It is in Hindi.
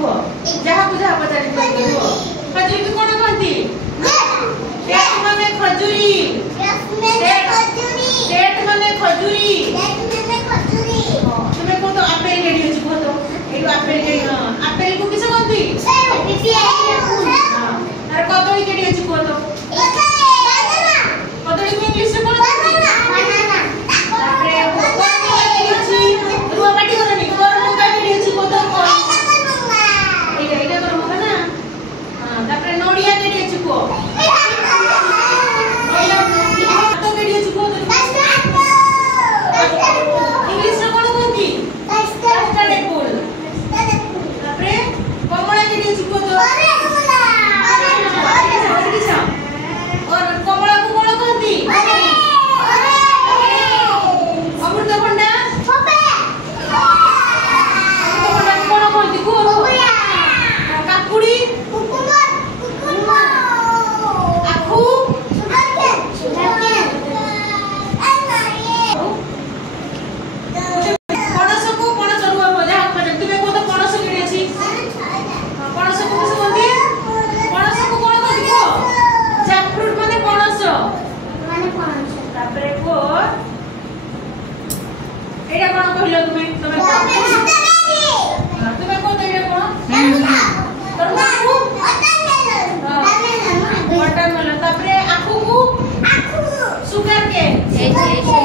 कुह जहा को जहा पचारि कुह खजुरी की कोन कहती डेट माने खजुरी डेट माने खजुरी तुमे को तो आपेल केडी अछि कुह तो एटु आपेल केडी आपेल को किस कहती हां अरे कदली केडी अछि कुह तो कदली को इंग्लिश में कोन कहती बनाना तापरे कोन केडी अछि रुआ बाटी करनी कोन मुंगा केडी अछि कुह तो एटा करम ना हां तापरे नोडिया केडी अछि कुह तो केडी अछि कुह इंग्लिश में कोन कहती कस्टर्ड एप्पल तापरे कमला केडी अछि कुह तो और कमला को कोन कहती अमृतभंडा अमृतभंडा कोन कहती कुह काकुड़ी आखु पणस को पणस रुआ मजा तुमे को तो पणस केडी अछि पणस को किस कहती पणस को कोन कहती को जैकफ्रूट माने पणस तापरे को एटा कोन कहलो तुमे तुमे को एटा कोन वाटरमेलन तापरे आखु को सुगर केन